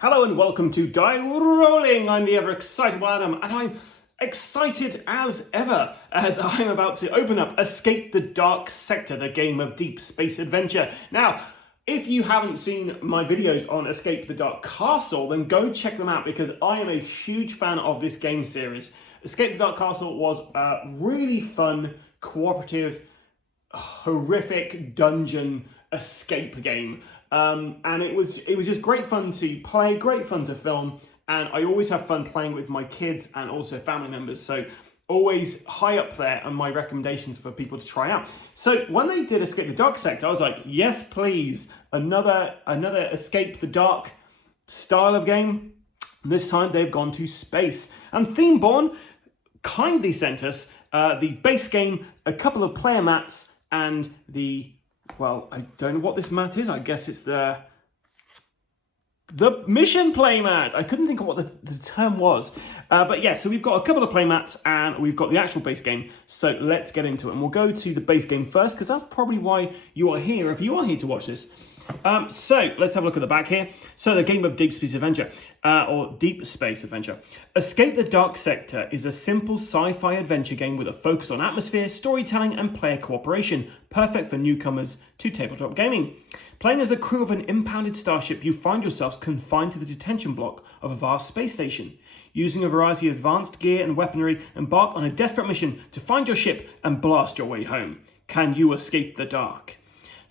Hello and welcome to Die Rolling. I'm the ever excitable Adam, and I'm excited as ever as I'm about to open up Escape the Dark Sector, the game of deep space adventure. Now, if you haven't seen my videos on Escape the Dark Castle, then go check them out because I am a huge fan of this game series. Escape the Dark Castle was a really fun, cooperative, horrific dungeon escape game. And it was just great fun to play, great fun to film, and I always have fun playing with my kids and also family members, so always high up there on my recommendations for people to try out. So when they did Escape the Dark Sector, I was like, yes please, another Escape the Dark style of game. This time they've gone to space, and Themeborne kindly sent us the base game, a couple of player mats, and the, well, I don't know what this mat is. I guess it's the mission playmat. I couldn't think of what the term was. But yeah, so we've got a couple of playmats and we've got the actual base game. So let's get into it. And we'll go to the base game first because that's probably why you are here, if you are here to watch this. So let's have a look at the back here. So the game of deep space adventure, or deep space adventure. Escape the Dark Sector is a simple sci-fi adventure game with a focus on atmosphere, storytelling, and player cooperation, perfect for newcomers to tabletop gaming. Playing as the crew of an impounded starship, you find yourselves confined to the detention block of a vast space station. Using a variety of advanced gear and weaponry, embark on a desperate mission to find your ship and blast your way home. Can you escape the dark?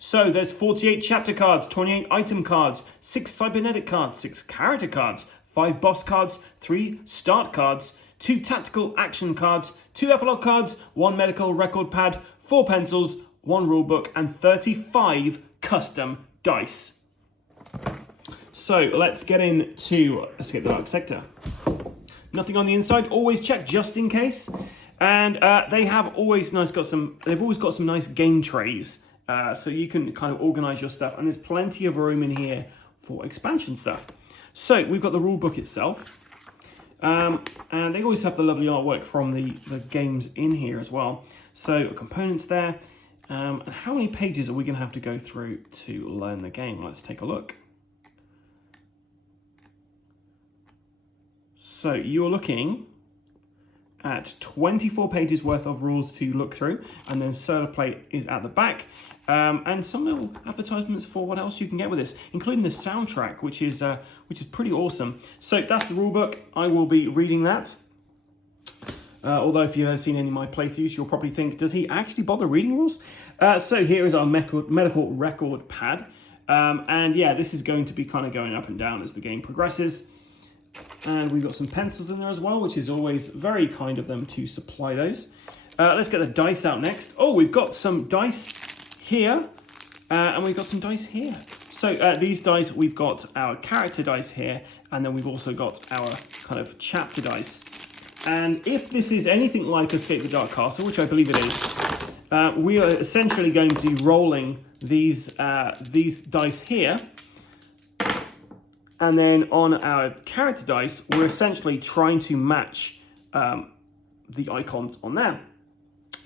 So there's 48 chapter cards, 28 item cards, 6 cybernetic cards, 6 character cards, 5 boss cards, 3 start cards, 2 tactical action cards, 2 epilogue cards, 1 medical record pad, 4 pencils, 1 rulebook, and 35 custom dice. So let's get into Escape the Dark Sector. Nothing on the inside, always check just in case. And they have always got some nice game trays. So you can kind of organize your stuff, and there's plenty of room in here for expansion stuff. So we've got the rule book itself, and they always have the lovely artwork from the games in here as well. So components there, and how many pages are we going to have to go through to learn the game? Let's take a look. So you're looking at 24 pages worth of rules to look through, and then Solar Plate is at the back, and some little advertisements for what else you can get with this, including the soundtrack, which is pretty awesome. So that's the rule book. I will be reading that. Although if you've ever seen any of my playthroughs, you'll probably think, does he actually bother reading rules? So here is our medical record pad, and yeah, this is going to be kind of going up and down as the game progresses. And we've got some pencils in there as well, which is always very kind of them to supply those. Let's get the dice out next. Oh, we've got some dice here, and we've got some dice here. So these dice, we've got our character dice here, and then we've also got our kind of chapter dice. And if this is anything like Escape the Dark Castle, which I believe it is, we are essentially going to be rolling these dice here. And then on our character dice, we're essentially trying to match the icons on there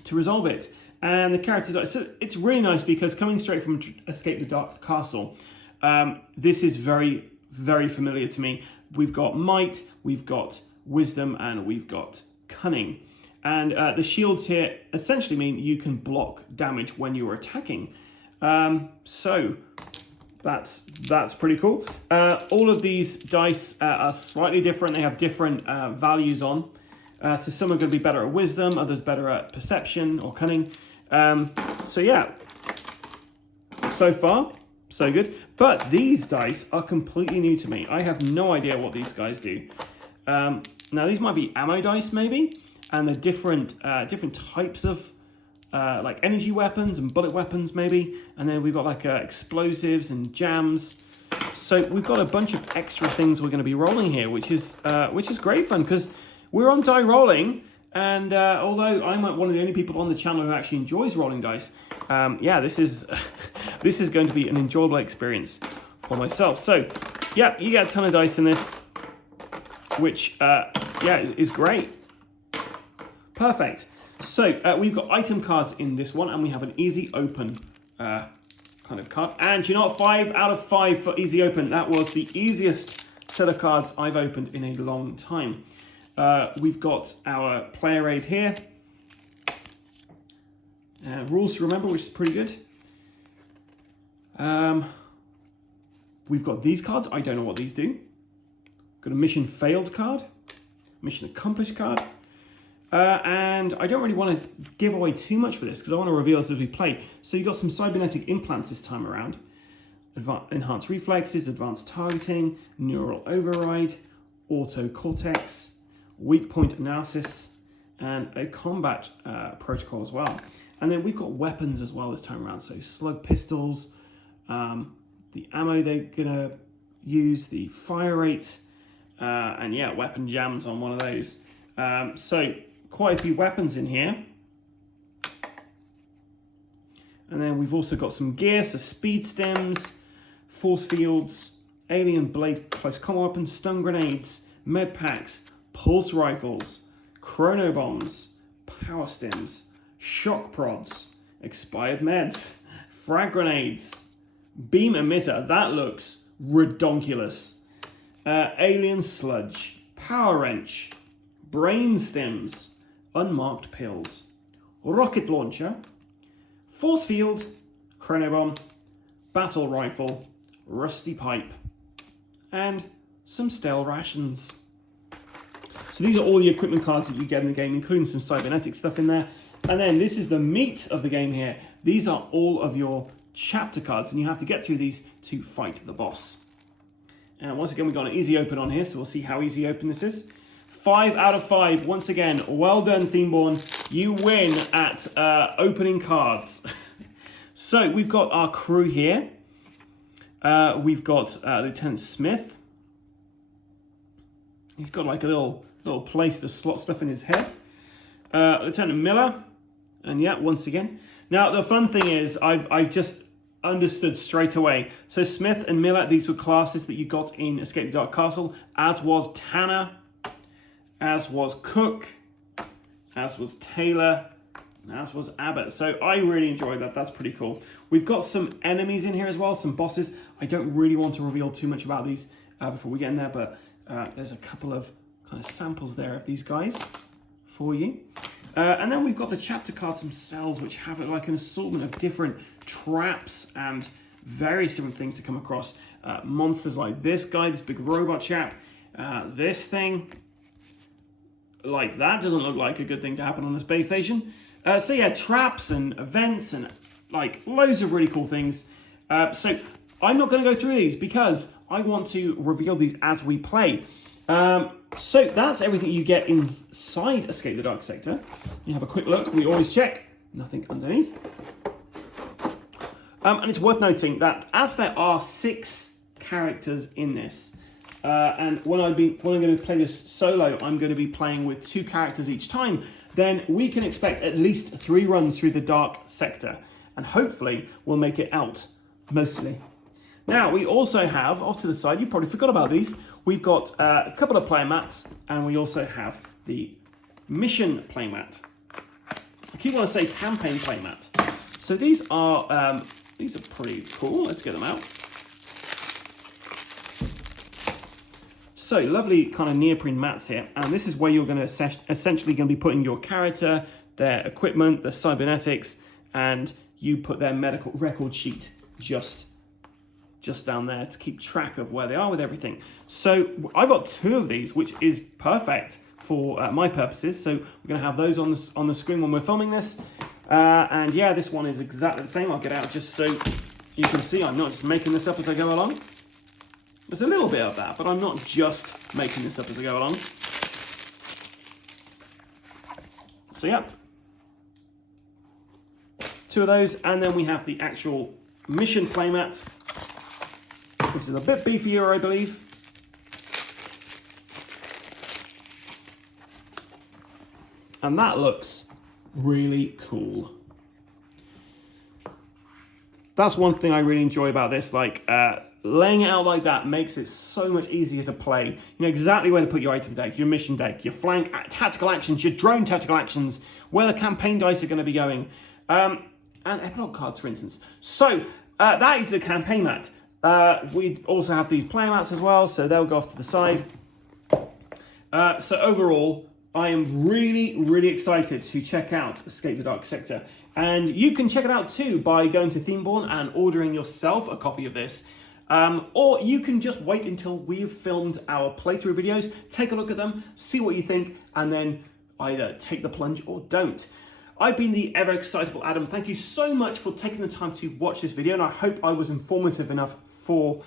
to resolve it. And the character dice, so it's really nice because coming straight from Escape the Dark Castle, this is very, very familiar to me. We've got might, we've got wisdom, and we've got cunning. And the shields here essentially mean you can block damage when you're attacking. So that's pretty cool. All of these dice are slightly different. They have different values on. So some are going to be better at wisdom, others better at perception or cunning. So yeah, so far, so good. But these dice are completely new to me. I have no idea what these guys do. Now these might be ammo dice maybe, and they're different types of like energy weapons and bullet weapons maybe, and then we've got like explosives and jams. So we've got a bunch of extra things we're going to be rolling here, which is great fun because we're on Die Rolling, and although I'm one of the only people on the channel who actually enjoys rolling dice, yeah, this is this is going to be an enjoyable experience for myself. So yeah, you get a ton of dice in this, which yeah, is great. Perfect. So we've got item cards in this one, and we have an easy open kind of card. And you know what? 5 out of 5 for easy open. That was the easiest set of cards I've opened in a long time. We've got our player aid here. Rules to remember, which is pretty good. We've got these cards. I don't know what these do. Got a mission failed card, mission accomplished card. And I don't really want to give away too much for this because I want to reveal this as we play. So you've got some cybernetic implants this time around. Enhanced reflexes, advanced targeting, neural override, auto cortex, weak point analysis, and a combat protocol as well. And then we've got weapons as well this time around. So slug pistols, the ammo they're gonna use, the fire rate, and yeah, weapon jams on one of those. So quite a few weapons in here. And then we've also got some gear, so speed stems, force fields, alien blade close combat weapons, stun grenades, med packs, pulse rifles, chrono bombs, power stems, shock prods, expired meds, frag grenades, beam emitter, that looks redonkulous, alien sludge, power wrench, brain stems, unmarked pills, rocket launcher, force field, chrono bomb, battle rifle, rusty pipe, and some stale rations. So these are all the equipment cards that you get in the game, including some cybernetic stuff in there. And then this is the meat of the game here. These are all of your chapter cards, and you have to get through these to fight the boss. And once again, we've got an easy open on here, so we'll see how easy open this is. 5 out of 5. Once again, well done, Themeborne. You win at opening cards. So we've got our crew here. We've got Lieutenant Smith. He's got like a little place to slot stuff in his head. Lieutenant Miller. And yeah, once again. Now, the fun thing is, I've just understood straight away. So Smith and Miller, these were classes that you got in Escape the Dark Castle, as was Tanner, as was Cook, as was Taylor, and as was Abbott. So I really enjoyed that. That's pretty cool. We've got some enemies in here as well, some bosses. I don't really want to reveal too much about these before we get in there, but there's a couple of kind of samples there of these guys for you. And then we've got the chapter cards themselves, which have like an assortment of different traps and various different things to come across. Monsters like this guy, this big robot chap, this thing. Like that doesn't look like a good thing to happen on the space station. So yeah, traps and events and like loads of really cool things. So I'm not going to go through these because I want to reveal these as we play. So that's everything you get inside Escape the Dark Sector. You have a quick look. We always check. Nothing underneath. And it's worth noting that as there are 6 characters in this, and when I'm going to play this solo, I'm going to be playing with 2 characters each time, then we can expect at least 3 runs through the Dark Sector. And hopefully we'll make it out, mostly. Now, we also have, off to the side, you probably forgot about these, we've got a couple of Playmats, and we also have the mission Playmat. I keep wanting to say campaign Playmat. So these are pretty cool. Let's get them out. So lovely kind of neoprene mats here, and this is where you're going to essentially going to be putting your character, their equipment, their cybernetics, and you put their medical record sheet just down there to keep track of where they are with everything. So I've got 2 of these, which is perfect for my purposes. So we're going to have those on the screen when we're filming this. And yeah, this one is exactly the same. I'll get out just so you can see I'm not just making this up as I go along. There's a little bit of that, but I'm not just making this up as I go along. So yeah, 2 of those, and then we have the actual mission playmat, which is a bit beefier, I believe. And that looks really cool. That's one thing I really enjoy about this, like laying it out like that makes it so much easier to play. You know exactly where to put your item deck, your mission deck, your flank tactical actions, your drone tactical actions, where the campaign dice are going to be going, and epilogue cards, for instance. So that is the campaign mat. We also have these Playmats as well, so they'll go off to the side. So overall, I am really, really excited to check out Escape the Dark Sector. And you can check it out too by going to Themeborne and ordering yourself a copy of this. Or you can just wait until we've filmed our playthrough videos, take a look at them, see what you think, and then either take the plunge or don't. I've been the ever excitable Adam. Thank you so much for taking the time to watch this video, and I hope I was informative enough for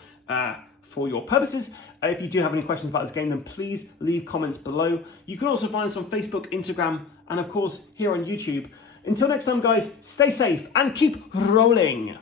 your purposes. If you do have any questions about this game, then please leave comments below. You can also find us on Facebook, Instagram, and of course here on YouTube. Until next time, guys, stay safe and keep rolling.